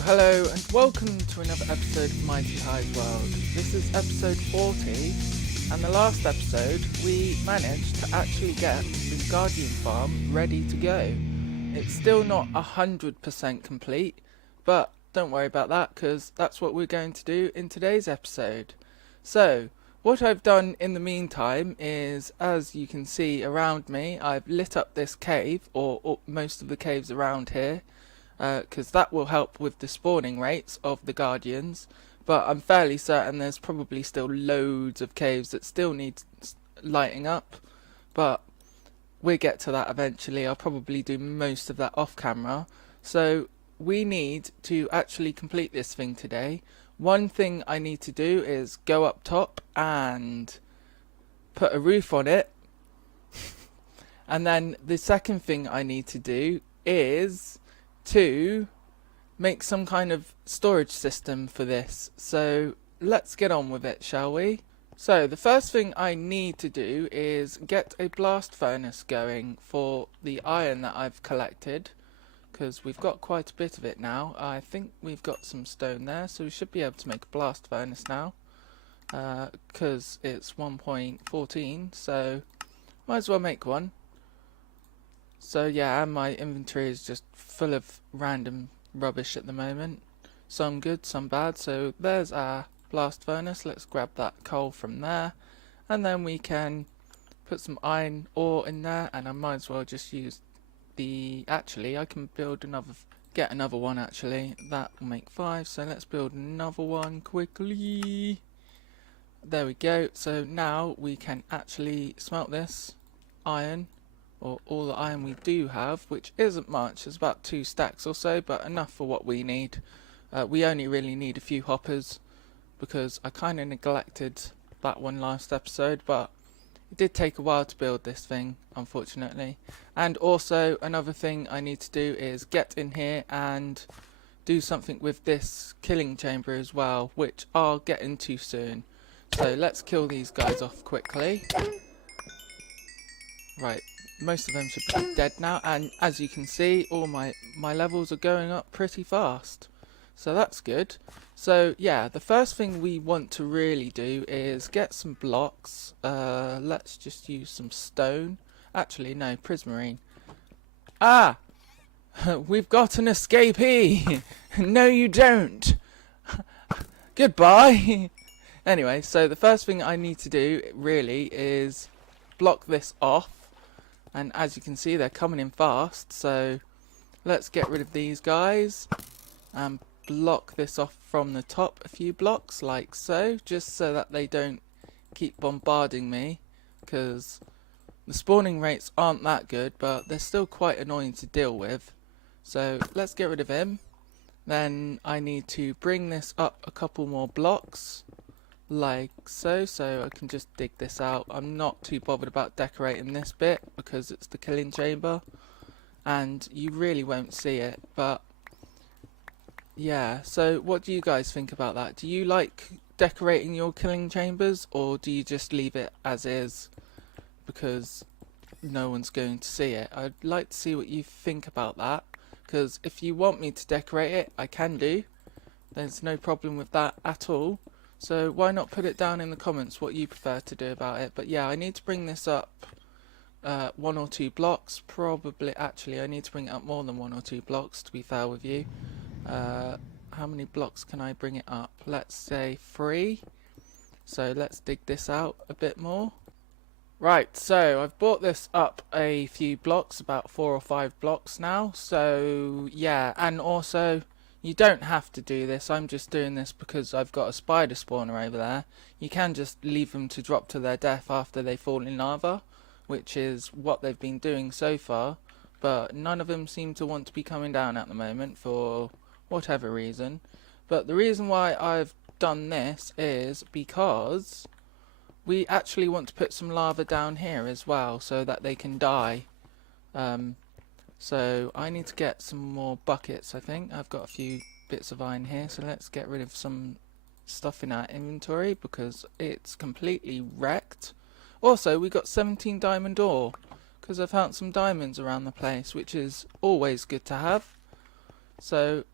Hello, and welcome to another episode of MightyHigh's World. This is episode 40, and the last episode we managed to actually get the Guardian farm ready to go. It's still not 100% complete, but don't worry about that, because that's what we're going to do in today's episode. So, what I've done in the meantime is, as you can see around me, I've lit up this cave, or most of the caves around here, because that will help with the spawning rates of the Guardians, but I'm fairly certain there's probably still loads of caves that still need lighting up, but we'll get to that eventually. I'll probably do most of that off camera. So we need to actually complete this thing today. One thing I need to do is go up top and put a roof on it, and then the second thing I need to do is to make some kind of storage system for this. So let's get on with it, shall we? So the first thing I need to do is get a blast furnace going for the iron that I've collected, because we've got quite a bit of it now. I think we've got some stone there, so we should be able to make a blast furnace now, because it's 1.14, so might as well make one. So yeah, and my inventory is just full of random rubbish at the moment. Some good, some bad. So there's our blast furnace. Let's grab that coal from there, and then we can put some iron ore in there, and I might as well just use the... Actually, I can build another... Get another one actually. That will make 5, so let's build another one quickly. There we go. So now we can actually smelt this iron, or all the iron we do have, which isn't much. It's about 2 stacks or so, but enough for what we need. We only really need a few hoppers, because I kind of neglected that one last episode, but it did take a while to build this thing, unfortunately. And also another thing I need to do is get in here and do something with this killing chamber as well, which I'll get into soon. So let's kill these guys off quickly. Right. Most of them should be dead now, and as you can see, all my levels are going up pretty fast, so that's good. So yeah, the first thing we want to really do is get some blocks. Let's just use some stone. Actually no, prismarine. Ah, we've got an escapee. No you don't. Goodbye. Anyway, so the first thing I need to do really is block this off. And as you can see, they're coming in fast, so let's get rid of these guys and block this off from the top a few blocks, like so, just so that they don't keep bombarding me, because the spawning rates aren't that good, but they're still quite annoying to deal with. So let's get rid of him. Then I need to bring this up a couple more blocks, like so, so I can just dig this out. I'm not too bothered about decorating this bit because it's the killing chamber and you really won't see it, but yeah. So what do you guys think about that? Do you like decorating your killing chambers, or do you just leave it as is because no one's going to see it? I'd like to see what you think about that, because if you want me to decorate it, I can do. There's no problem with that at all. So why not put it down in the comments what you prefer to do about it. But yeah, I need to bring this up 1 or 2 blocks. Probably, actually, I need to bring it up more than 1 or 2 blocks, to be fair with you. How many blocks can I bring it up? Let's say 3. So let's dig this out a bit more. Right, so I've brought this up a few blocks, about 4 or 5 blocks now. So yeah, and also, you don't have to do this. I'm just doing this because I've got a spider spawner over there. You can just leave them to drop to their death after they fall in lava, which is what they've been doing so far. But none of them seem to want to be coming down at the moment for whatever reason. But the reason why I've done this is because we actually want to put some lava down here as well, so that they can die. So I need to get some more buckets. I think I've got a few bits of iron here, so let's get rid of some stuff in our inventory because it's completely wrecked. Also, we got 17 diamond ore because I found some diamonds around the place, which is always good to have. So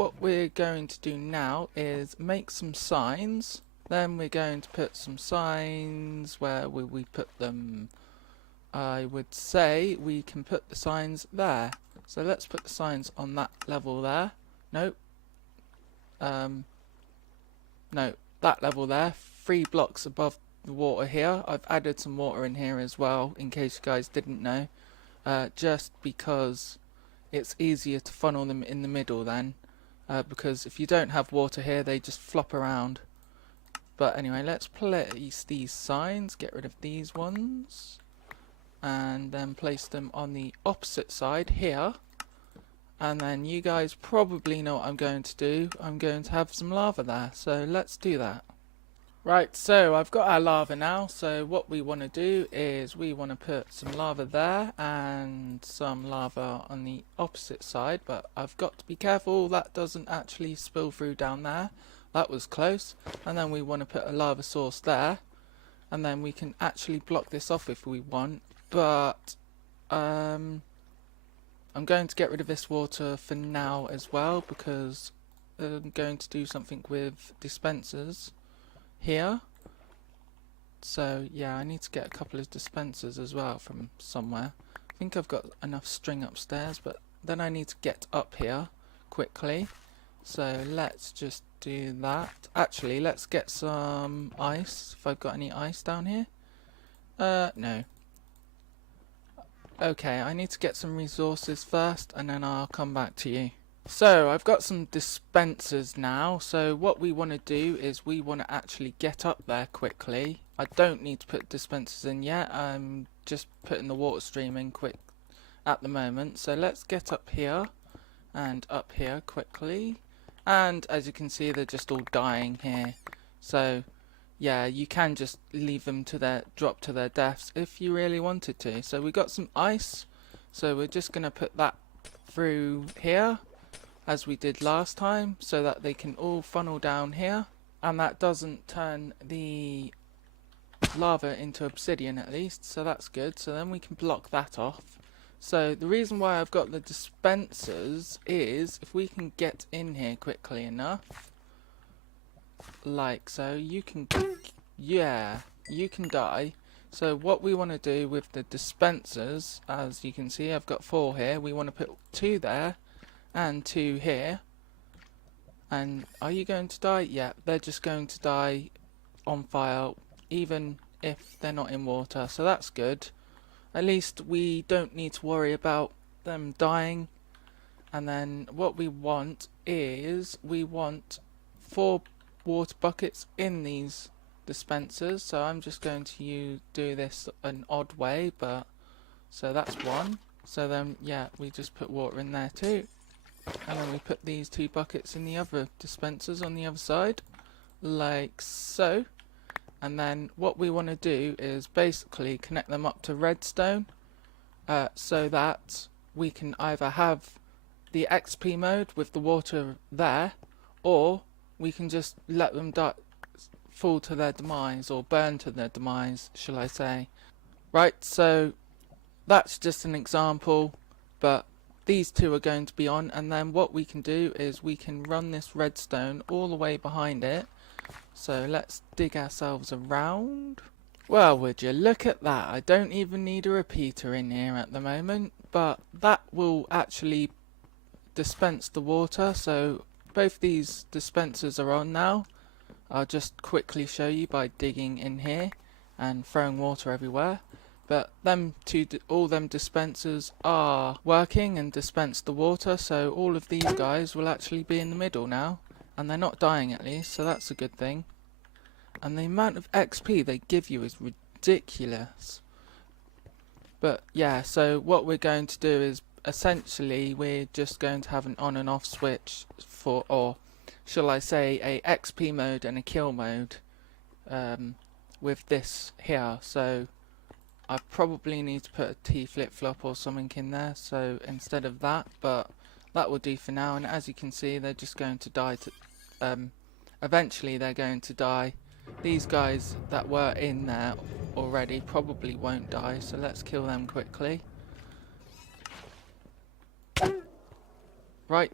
what we're going to do now is make some signs. Then we're going to put some signs. Where will we put them? I would say we can put the signs there. So let's put the signs on that level there. Nope. No, that level there. 3 blocks above the water here. I've added some water in here as well, in case you guys didn't know. Just because it's easier to funnel them in the middle then. Because if you don't have water here, they just flop around. But anyway, let's place these signs. Get rid of these ones. And then place them on the opposite side here. And then you guys probably know what I'm going to do. I'm going to have some lava there. So let's do that. Right, so I've got our lava now. So what we want to do is we want to put some lava there and some lava on the opposite side. But I've got to be careful that doesn't actually spill through down there. That was close. And then we want to put a lava source there. And then we can actually block this off if we want. But I'm going to get rid of this water for now as well, because I'm going to do something with dispensers here. So yeah, I need to get a couple of dispensers as well from somewhere. I think I've got enough string upstairs, but then I need to get up here quickly. So let's just do that. Actually, let's get some ice, if I've got any ice down here. No. Okay, I need to get some resources first and then I'll come back to you. So I've got some dispensers now. So what we want to do is we want to actually get up there quickly. I don't need to put dispensers in yet. I'm just putting the water stream in quick at the moment. So let's get up here and up here quickly. And as you can see, they're just all dying here. So yeah, you can just leave them to drop to their deaths if you really wanted to. So we got some ice, so we're just going to put that through here as we did last time, so that they can all funnel down here, and that doesn't turn the lava into obsidian at least, so that's good. So then we can block that off. So the reason why I've got the dispensers is if we can get in here quickly enough, like so, you can, yeah, you can die. So what we want to do with the dispensers, as you can see, I've got 4 here. We want to put 2 there and 2 here. And are you going to die? Yeah, they're just going to die on fire, even if they're not in water. So that's good. At least we don't need to worry about them dying. And then what we want is we want 4 water buckets in these dispensers. So I'm just going to do this an odd way, but so that's 1. So then yeah, we just put water in there too, and then we put these 2 buckets in the other dispensers on the other side, like so. And then what we want to do is basically connect them up to redstone, so that we can either have the XP mode with the water there, or we can just let them fall to their demise, or burn to their demise, shall I say. Right, so that's just an example, but these 2 are going to be on, and then what we can do is we can run this redstone all the way behind it. So let's dig ourselves around. Well, would you look at that? I don't even need a repeater in here at the moment, but that will actually dispense the water. So both these dispensers are on now. I'll just quickly show you by digging in here and throwing water everywhere. But all them dispensers are working and dispense the water, so all of these guys will actually be in the middle now, and they're not dying at least, so that's a good thing. And the amount of XP they give you is ridiculous. But yeah, so what we're going to do is essentially we're just going to have an on and off switch for, or shall I say, a XP mode and a kill mode with this here. So I probably need to put a T flip-flop or something in there, so instead of that, but that will do for now. And as you can see, they're just going to die eventually they're going to die. These guys that were in there already probably won't die, so let's kill them quickly. Right,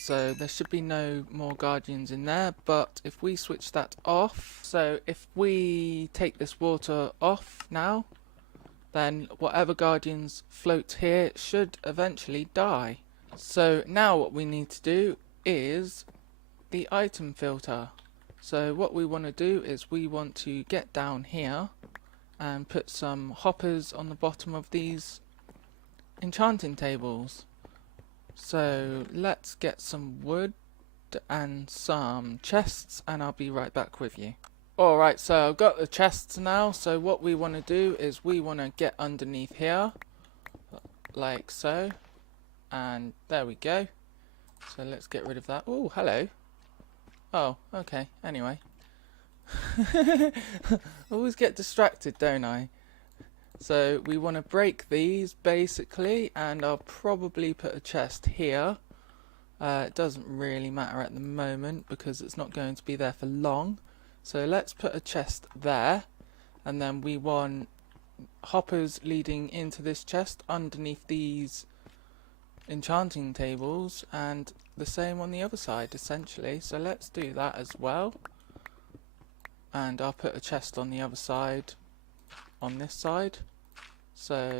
so there should be no more guardians in there. But if we switch that off, so if we take this water off now, then whatever guardians float here should eventually die. So now what we need to do is the item filter. So what we want to do is we want to get down here and put some hoppers on the bottom of these enchanting tables. So let's get some wood and some chests, and I'll be right back with you. Alright, so I've got the chests now. So what we want to do is we want to get underneath here, like so, and there we go. So let's get rid of that. Oh, hello. Oh, okay, anyway. Always get distracted, don't I? So we want to break these basically, and I'll probably put a chest here. It doesn't really matter at the moment because it's not going to be there for long. So let's put a chest there, and then we want hoppers leading into this chest underneath these enchanting tables, and the same on the other side essentially. So let's do that as well, and I'll put a chest on the other side, on this side. So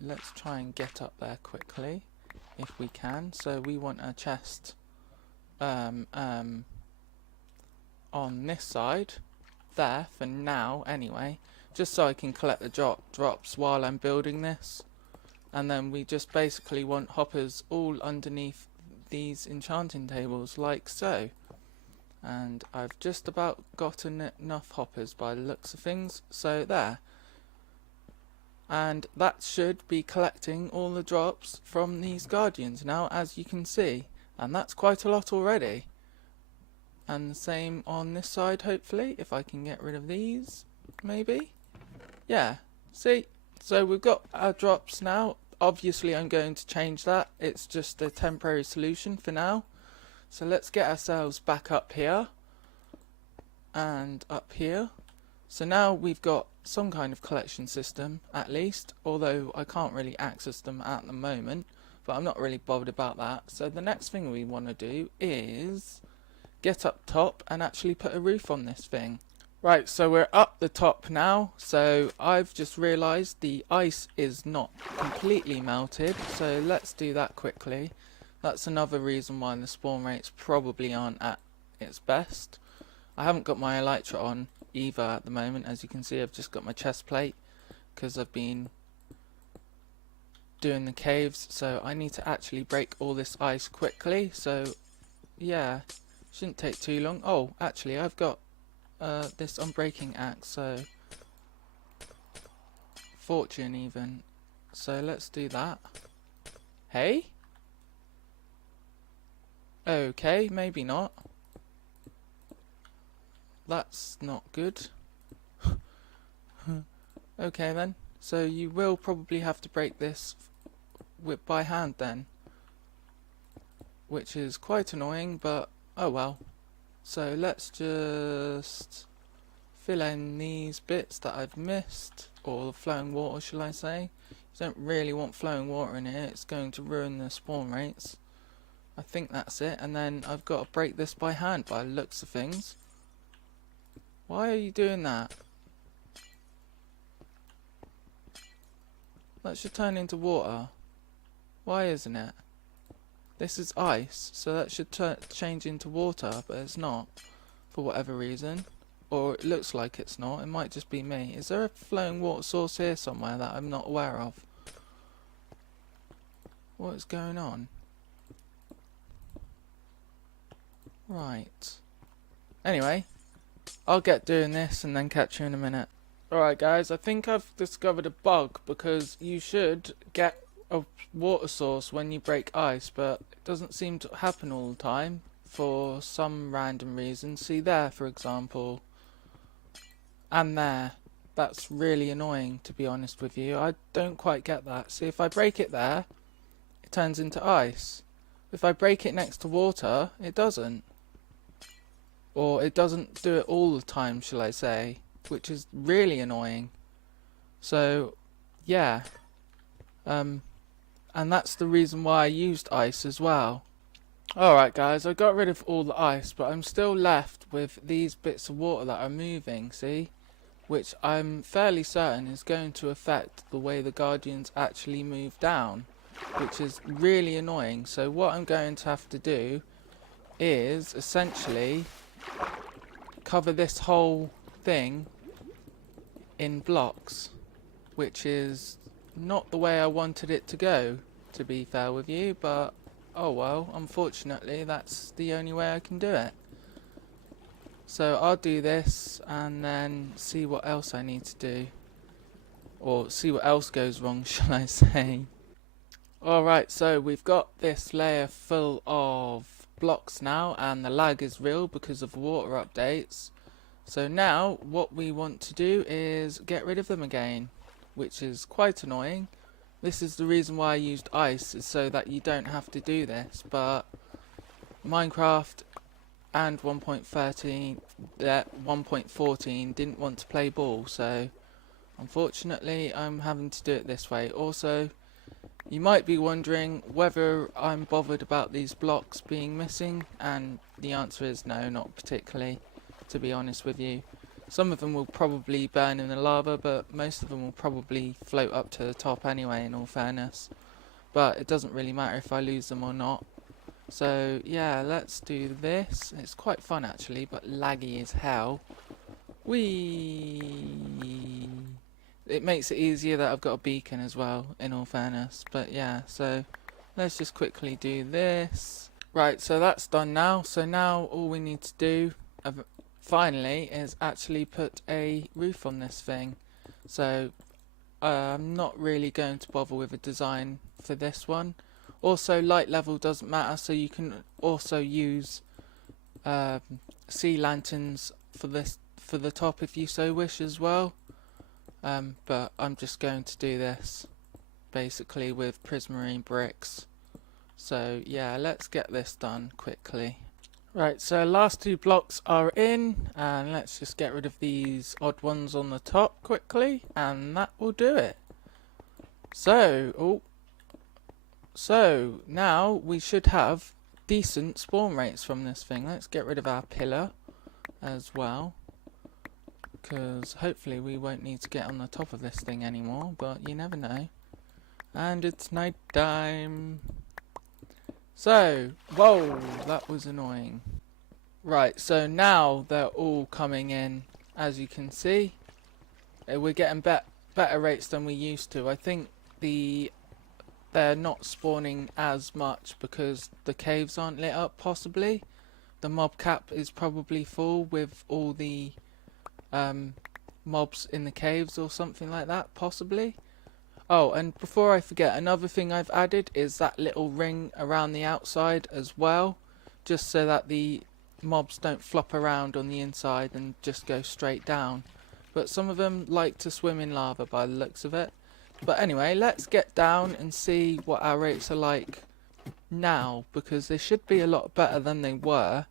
let's try and get up there quickly if we can. So we want a chest on this side there for now anyway, just so I can collect the drops while I'm building this. And then we just basically want hoppers all underneath these enchanting tables like so. And I've just about gotten enough hoppers by the looks of things, so there. And that should be collecting all the drops from these guardians now, as you can see, and that's quite a lot already. And the same on this side, hopefully, if I can get rid of these, maybe. Yeah, see, so we've got our drops now. Obviously I'm going to change that, it's just a temporary solution for now. So let's get ourselves back up here and up here. So now we've got some kind of collection system at least, although I can't really access them at the moment, but I'm not really bothered about that. So the next thing we want to do is get up top and actually put a roof on this thing. Right, so we're up the top now. So I've just realised the ice is not completely melted, so let's do that quickly. That's another reason why the spawn rates probably aren't at its best. I haven't got my elytra on either at the moment. As you can see, I've just got my chest plate because I've been doing the caves, so I need to actually break all this ice quickly. So yeah, shouldn't take too long. Oh, actually I've got this unbreaking axe, so fortune even. So let's do that. Hey? Okay, maybe not. That's not good. Okay then, so you will probably have to break this by hand then, which is quite annoying, but oh well. So let's just fill in these bits that I've missed, or the flowing water shall I say. You don't really want flowing water in here, it's going to ruin the spawn rates. I think that's it, and then I've got to break this by hand by the looks of things. Why are you doing that? That should turn into water. Why isn't it? This is ice, so that should change into water, but it's not, for whatever reason. Or it looks like it's not, it might just be me. Is there a flowing water source here somewhere that I'm not aware of? What is going on? Right. Anyway, I'll get doing this and then catch you in a minute. Alright guys, I think I've discovered a bug, because you should get a water source when you break ice, but it doesn't seem to happen all the time for some random reason. See there, for example, and there. That's really annoying, to be honest with you. I don't quite get that. See, if I break it there, it turns into ice. If I break it next to water, it doesn't. Or it doesn't do it all the time, shall I say, which is really annoying. So, yeah. And that's the reason why I used ice as well. Alright guys, I got rid of all the ice, but I'm still left with these bits of water that are moving, see? Which I'm fairly certain is going to affect the way the Guardians actually move down, which is really annoying. So what I'm going to have to do is essentially cover this whole thing in blocks, which is not the way I wanted it to go, to be fair with you, but oh well, unfortunately that's the only way I can do it. So I'll do this and then see what else I need to do, or see what else goes wrong shall I say. Alright, so we've got this layer full of blocks now, and the lag is real because of water updates. So now what we want to do is get rid of them again, which is quite annoying. This is the reason why I used ice, is so that you don't have to do this, but Minecraft and 1.14 didn't want to play ball, so unfortunately I'm having to do it this way. Also, you might be wondering whether I'm bothered about these blocks being missing, and the answer is no, not particularly, to be honest with you. Some of them will probably burn in the lava, but most of them will probably float up to the top anyway, in all fairness. But it doesn't really matter if I lose them or not. So yeah, let's do this. It's quite fun actually, but laggy as hell. Whee! It makes it easier that I've got a beacon as well, in all fairness. But yeah, so let's just quickly do this. Right, so that's done now. So now all we need to do finally is actually put a roof on this thing. So I'm not really going to bother with a design for this one. Also, light level doesn't matter, so you can also use sea lanterns for the top if you so wish as well. But I'm just going to do this basically with prismarine bricks. So yeah, let's get this done quickly. Right, so last two blocks are in, and let's just get rid of these odd ones on the top quickly, and that will do it. So now we should have decent spawn rates from this thing. Let's get rid of our pillar as well, because hopefully we won't need to get on the top of this thing anymore, but you never know. And it's night time. So, whoa, that was annoying. Right, so now they're all coming in, as you can see. We're getting better rates than we used to. I think they're not spawning as much because the caves aren't lit up, possibly. The mob cap is probably full with all the mobs in the caves or something like that, possibly. Oh, and before I forget, another thing I've added is that little ring around the outside as well, just so that the mobs don't flop around on the inside and just go straight down. But some of them like to swim in lava by the looks of it. But anyway, let's get down and see what our rates are like now, because they should be a lot better than they were.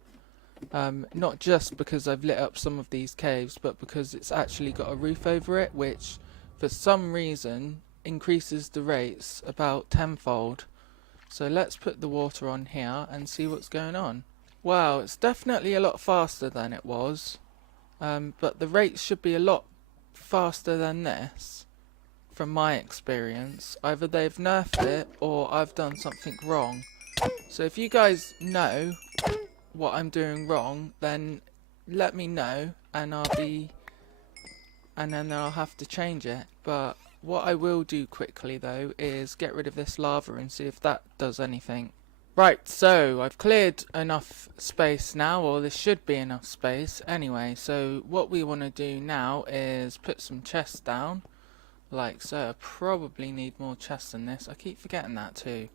Not just because I've lit up some of these caves, but because it's actually got a roof over it, which for some reason increases the rates about tenfold. So let's put the water on here and see what's going on. Wow, it's definitely a lot faster than it was, but the rates should be a lot faster than this from my experience. Either they've nerfed it or I've done something wrong. So if you guys know what I'm doing wrong, then let me know and then I'll have to change it. But what I will do quickly though is get rid of this lava and see if that does anything. Right, so I've cleared enough space now, or there should be enough space anyway. So what we want to do now is put some chests down, like so. I probably need more chests than this. I keep forgetting that too.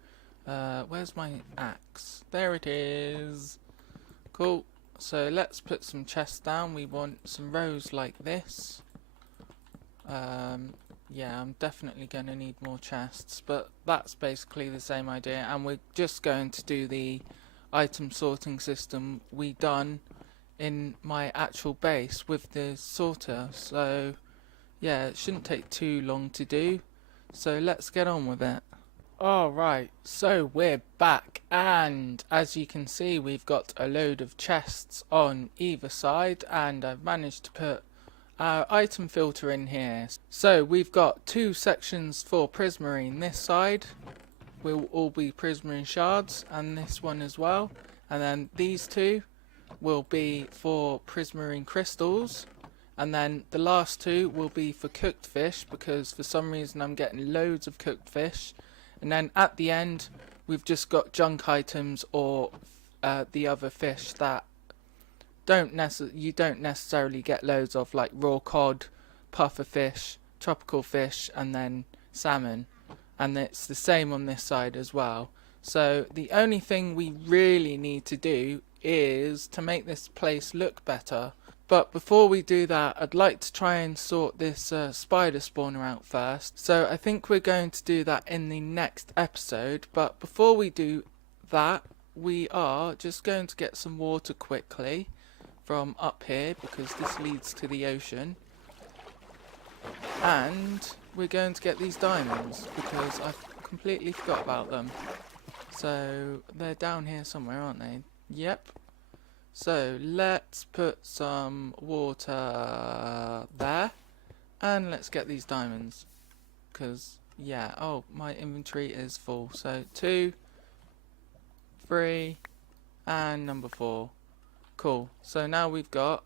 Where's my axe? There it is. Cool. So let's put some chests down. We want some rows like this. Yeah, I'm definitely going to need more chests, but that's basically the same idea, and we're just going to do the item sorting system we done in my actual base with the sorter. So yeah, it shouldn't take too long to do, so let's get on with it. Alright, so we're back, and as you can see we've got a load of chests on either side, and I've managed to put our item filter in here. So we've got two sections for prismarine. This side will all be prismarine shards, and this one as well, and then these two will be for prismarine crystals, and then the last two will be for cooked fish, because for some reason I'm getting loads of cooked fish. And then at the end we've just got junk items, or the other fish that you don't necessarily get loads of, like raw cod, puffer fish, tropical fish, and then salmon. And it's the same on this side as well. So the only thing we really need to do is to make this place look better. But before we do that, I'd like to try and sort this spider spawner out first. So I think we're going to do that in the next episode. But before we do that, we are just going to get some water quickly from up here, because this leads to the ocean. And we're going to get these diamonds, because I completely forgot about them. So they're down here somewhere, aren't they? Yep. So let's put some water there, and let's get these diamonds, because yeah, oh, my inventory is full. So 2, 3, and number 4. Cool. So now we've got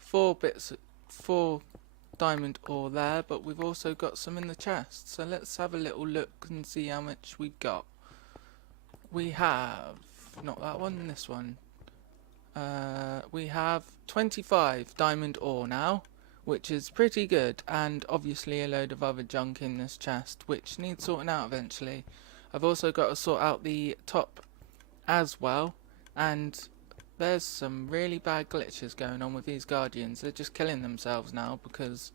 4 diamond ore there, but we've also got some in the chest. So let's have a little look and see how much we've got. We have, not that one, this one. We have 25 diamond ore now, which is pretty good, and obviously a load of other junk in this chest which needs sorting out eventually. I've also got to sort out the top as well, and there's some really bad glitches going on with these guardians. They're just killing themselves now because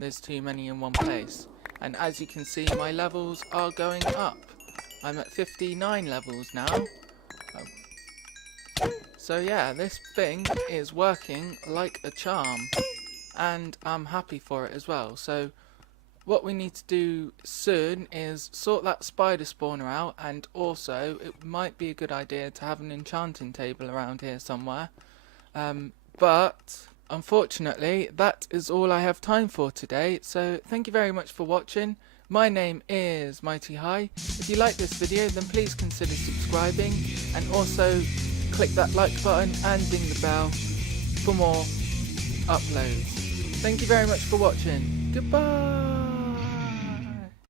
there's too many in one place. And as you can see, my levels are going up. I'm at 59 levels now. So yeah, this thing is working like a charm, and I'm happy for it as well. So what we need to do soon is sort that spider spawner out, and also it might be a good idea to have an enchanting table around here somewhere. But unfortunately that is all I have time for today, so thank you very much for watching. My name is MightyHigh. If you like this video, then please consider subscribing, and also click that like button and ding the bell for more uploads. Thank you very much for watching. Goodbye.